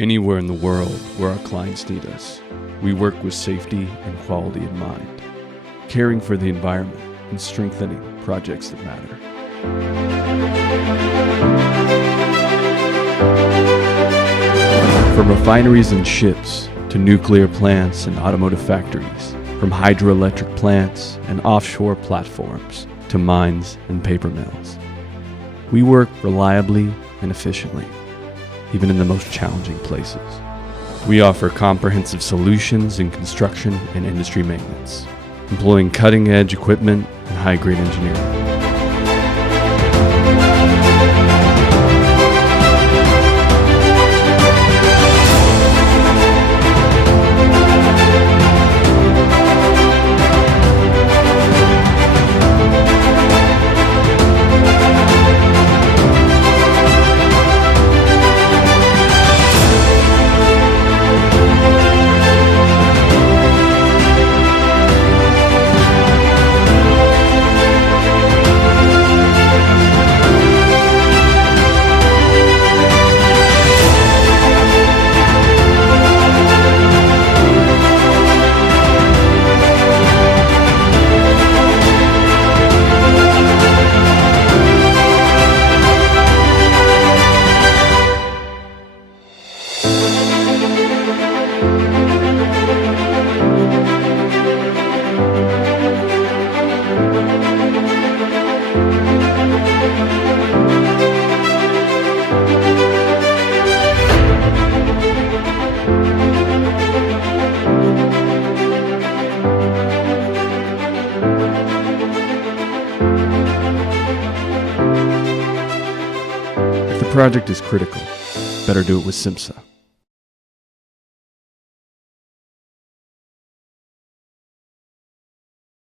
Anywhere in the world where our clients need us, we work with safety and quality in mind, caring for the environment and strengthening projects that matter. From refineries and ships to nuclear plants and automotive factories, from hydroelectric plants and offshore platforms to mines and paper mills, we work reliably and efficiently, even in the most challenging places. We offer comprehensive solutions in construction and industry maintenance, employing cutting-edge equipment and high-grade engineering. If the project is critical, better do it with Cimsa.